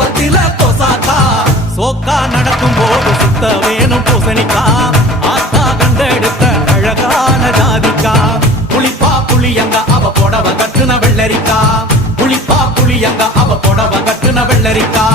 பருவத்தில கொசாக்கா சோக்கா நடக்கும் போது சுத்த வேணும் பூசணிக்கா ஆத்தா கண்டெடுத்த அழகான ஜாதிக்கா புளிப்பா புளியங்க அவ புடவ கட்டுன வெள்ளரிக்கா புளிப்பா புளியங்க அவ புடவ கட்டுன வெள்ளரிக்கா